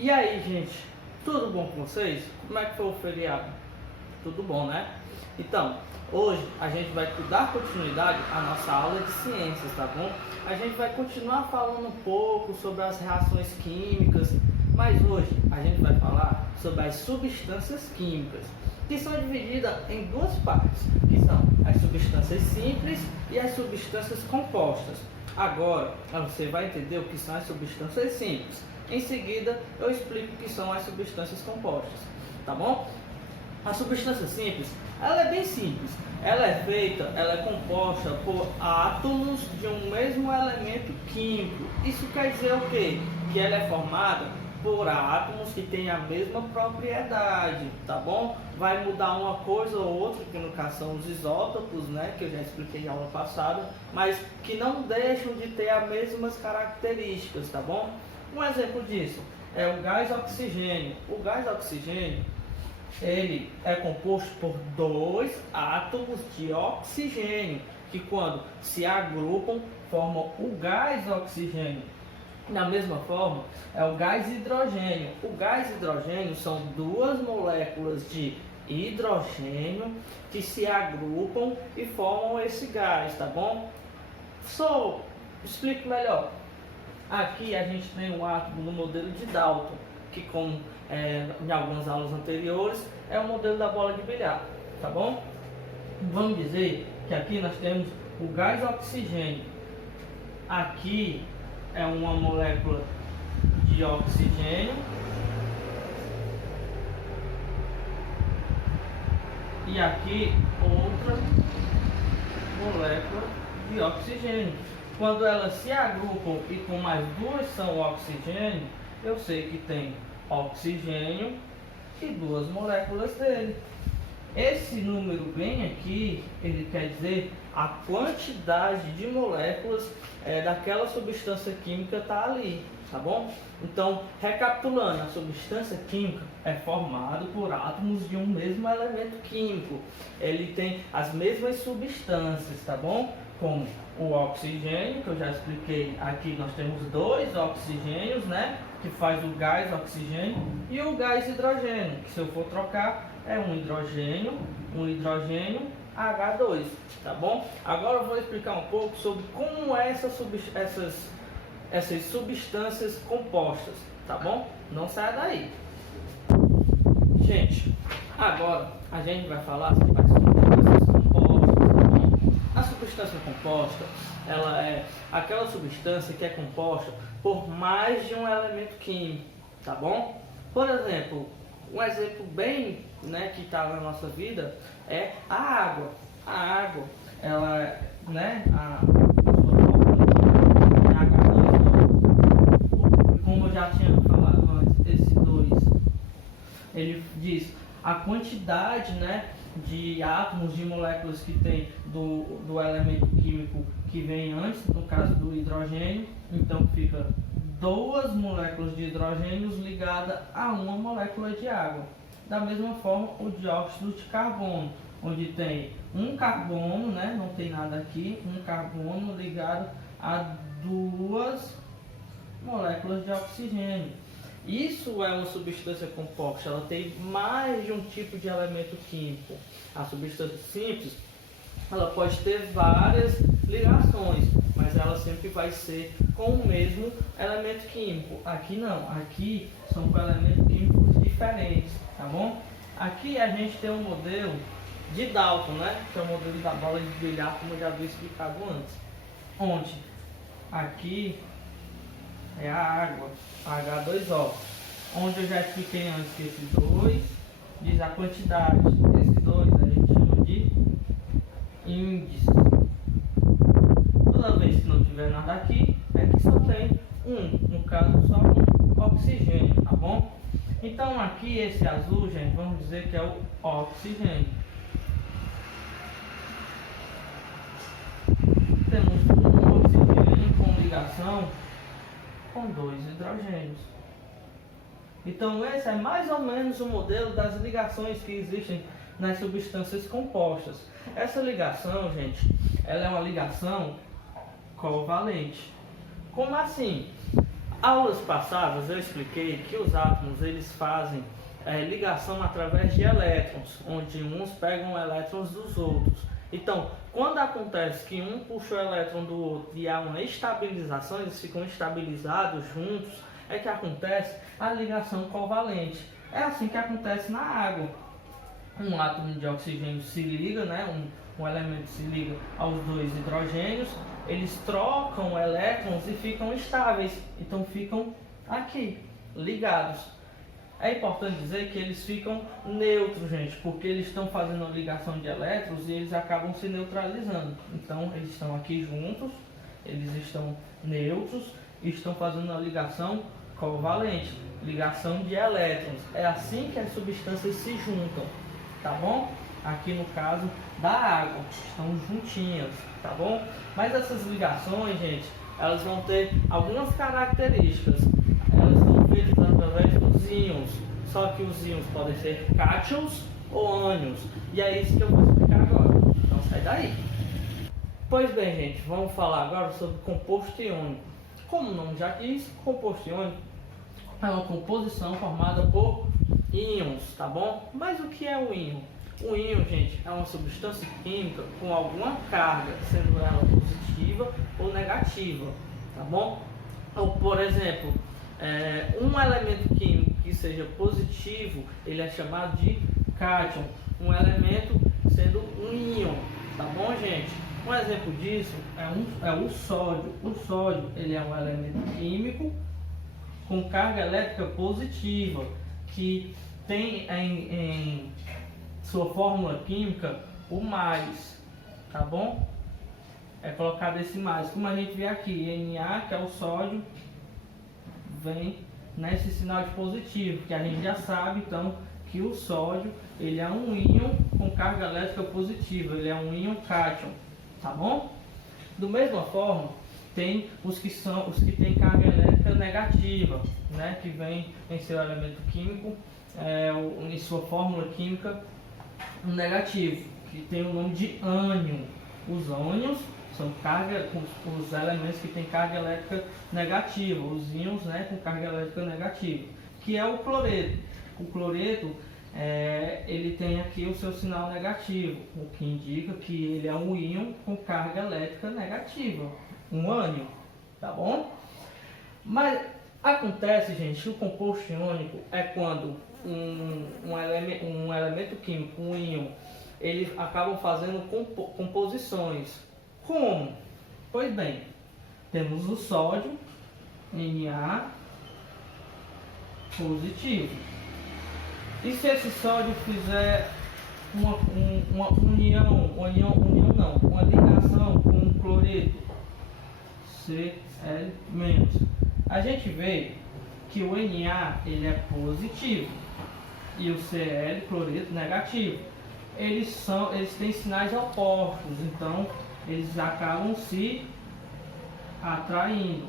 E aí, gente, tudo bom com vocês? Como é que foi o feriado? Tudo bom, né? Então, hoje a gente vai dar continuidade à nossa aula de ciências, tá bom? A gente vai continuar falando um pouco sobre as reações químicas, mas hoje a gente vai falar sobre as substâncias químicas, que são divididas em duas partes, que são as substâncias simples e as substâncias compostas. Agora, você vai entender o que são as substâncias simples. Em seguida, eu explico o que são as substâncias compostas, tá bom? A substância simples, ela é bem simples. Ela é composta por átomos de um mesmo elemento químico. Isso quer dizer o quê? Que ela é formada por átomos que têm a mesma propriedade, tá bom? Vai mudar uma coisa ou outra, que no caso são os isótopos, né, que eu já expliquei na aula passada, mas que não deixam de ter as mesmas características, tá bom? Um exemplo disso é o gás oxigênio. O gás oxigênio, ele é composto por dois átomos de oxigênio, que quando se agrupam, formam o gás oxigênio. Da mesma forma, é o gás hidrogênio. O gás hidrogênio são duas moléculas de hidrogênio que se agrupam e formam esse gás, tá bom? Explico melhor. Aqui a gente tem um átomo no modelo de Dalton, que como em algumas aulas anteriores, é o modelo da bola de bilhar, tá bom? Vamos dizer que aqui nós temos o gás oxigênio. Aqui é uma molécula de oxigênio e aqui outra molécula de oxigênio. Quando elas se agrupam e com mais duas são oxigênio, eu sei que tem oxigênio e duas moléculas dele. Esse número bem aqui, ele quer dizer a quantidade de moléculas daquela substância química está ali, tá bom? Então, recapitulando, a substância química é formada por átomos de um mesmo elemento químico. Ele tem as mesmas substâncias, tá bom? Como o oxigênio, que eu já expliquei, aqui nós temos dois oxigênios, né? Que faz o gás oxigênio, e o gás hidrogênio, que se eu for trocar é um hidrogênio H2, tá bom? Agora eu vou explicar um pouco sobre como essas substâncias compostas, tá bom? Não saia daí. Gente, agora a gente vai falar sobre as substâncias compostas, tá bom? A substância composta, ela é aquela substância que é composta por mais de um elemento químico, tá bom? Por exemplo, um exemplo bem, né, que está na nossa vida é a água. A água, ela, né, como eu já tinha falado antes, esse 2, ele diz a quantidade, né, de átomos, de moléculas que tem do elemento químico que vem antes, no caso do hidrogênio. Então fica duas moléculas de hidrogênio ligadas a uma molécula de água. Da mesma forma, o dióxido de carbono, onde tem um carbono, né, não tem nada aqui, um carbono ligado a duas moléculas de oxigênio. Isso é uma substância composta, ela tem mais de um tipo de elemento químico. A substância simples, ela pode ter várias ligações, mas ela sempre vai ser com o mesmo elemento químico. Aqui não, aqui são com elementos químicos diferentes, tá bom? Aqui a gente tem um modelo de Dalton, né? Que é o modelo da bola de bilhar, como eu já havia explicado antes. Onde aqui é a água, H2O. Onde eu já expliquei antes que esse 2 diz a quantidade. Esse 2 a gente chama de índice. Toda vez que não tiver nada aqui, é que só tem no caso só um oxigênio, tá bom? Então aqui esse azul, gente, vamos dizer que é o oxigênio. Temos um oxigênio com ligação com dois hidrogênios. Então esse é mais ou menos o modelo das ligações que existem nas substâncias compostas. Essa ligação, gente, ela é uma ligação covalente. Como assim? Aulas passadas eu expliquei que os átomos eles fazem ligação através de elétrons, onde uns pegam elétrons dos outros. Então, quando acontece que um puxa o elétron do outro e há uma estabilização, eles ficam estabilizados juntos, é que acontece a ligação covalente. É assim que acontece na água. Um átomo de oxigênio se liga, um elemento se liga aos dois hidrogênios, eles trocam elétrons e ficam estáveis, então ficam aqui, ligados. É importante dizer que eles ficam neutros, gente, porque eles estão fazendo a ligação de elétrons e eles acabam se neutralizando. Então, eles estão aqui juntos, eles estão neutros e estão fazendo a ligação covalente, ligação de elétrons. É assim que as substâncias se juntam, tá bom? Aqui no caso da água, estão juntinhas, tá bom? Mas essas ligações, gente, elas vão ter algumas características. Elas são feitas através dos íons, só que os íons podem ser cátions ou ânions, e é isso que eu vou explicar agora, não sai daí. Pois bem, gente, vamos falar agora sobre composto iônico. Como o nome já diz, composto iônico é uma composição formada por íons, tá bom? Mas o que é o íon? O íon, gente, é uma substância química com alguma carga, sendo ela positiva ou negativa, tá bom? Ou, por exemplo, um elemento químico que seja positivo, ele é chamado de cátion. Um elemento sendo um íon, tá bom, gente? Um exemplo disso é o sódio. O sódio, ele é um elemento químico com carga elétrica positiva, que tem em sua fórmula química o mais, tá bom? É colocado esse mais, como a gente vê aqui, Na, que é o sódio, vem nesse sinal de positivo, que a gente já sabe então que o sódio ele é um íon com carga elétrica positiva, ele é um íon cátion, tá bom? Do mesma forma, tem os que têm carga elétrica negativa, né, que vem em seu elemento químico, em sua fórmula química, um negativo, que tem o nome de ânion. Os ânions são os elementos que têm carga elétrica negativa, os íons, né, com carga elétrica negativa, que é o cloreto. O cloreto ele tem aqui o seu sinal negativo, o que indica que ele é um íon com carga elétrica negativa, um ânion, tá bom? Mas acontece, gente, que o composto iônico é quando um elemento químico, um íon, eles acabam fazendo composições. Como? Pois bem, temos o sódio, Na positivo. E se esse sódio fizer uma ligação com o cloreto, Cl-, a gente vê que o Na ele é positivo e o Cl, cloreto, negativo. Eles têm sinais opostos, então eles acabam se atraindo.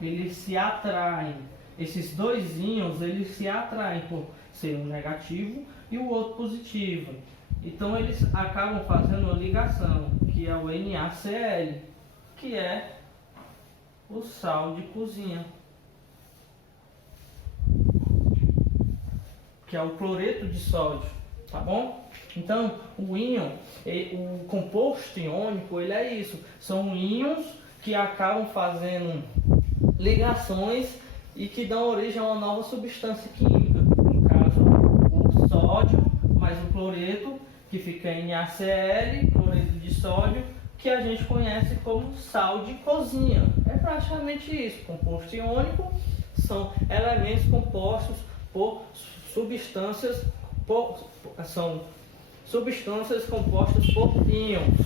Eles se atraem. Esses dois íons eles se atraem por ser um negativo e o outro positivo. Então eles acabam fazendo uma ligação, que é o NaCl, que é o sal de cozinha, que é o cloreto de sódio, tá bom? Então, o íon, o composto iônico, ele é isso. São íons que acabam fazendo ligações e que dão origem a uma nova substância química. No caso, o sódio mais o cloreto, que fica em NaCl, cloreto de sódio, que a gente conhece como sal de cozinha. É praticamente isso. Composto iônico são elementos compostos por substâncias, são substâncias compostas por íons,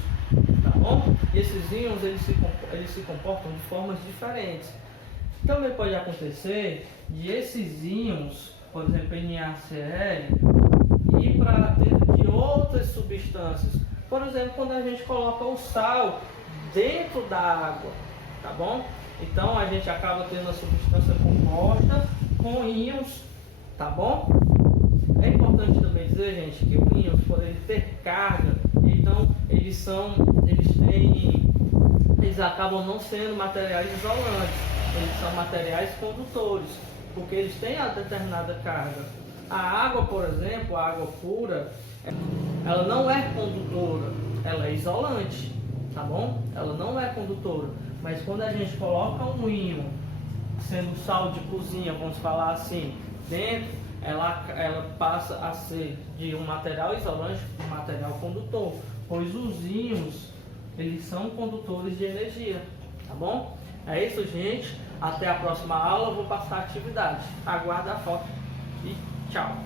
tá bom? E esses íons eles se comportam de formas diferentes. Também pode acontecer de esses íons, por exemplo, NaCl, ir para dentro de outras substâncias. Por exemplo, quando a gente coloca o sal dentro da água, tá bom? Então a gente acaba tendo a substância composta com íons, tá bom? É importante também dizer, gente, que os íons, por ele ter carga, então eles têm eles acabam não sendo materiais isolantes, eles são materiais condutores, porque eles têm a determinada carga. A água, por exemplo, a água pura, ela não é condutora, ela é isolante, tá bom? Ela não é condutora, mas quando a gente coloca um íon, sendo sal de cozinha, vamos falar assim, dentro, ela passa a ser de um material isolante para um material condutor, pois os íons, eles são condutores de energia, tá bom? É isso, gente. Até a próxima aula, eu vou passar a atividade. Aguarda a foto e tchau!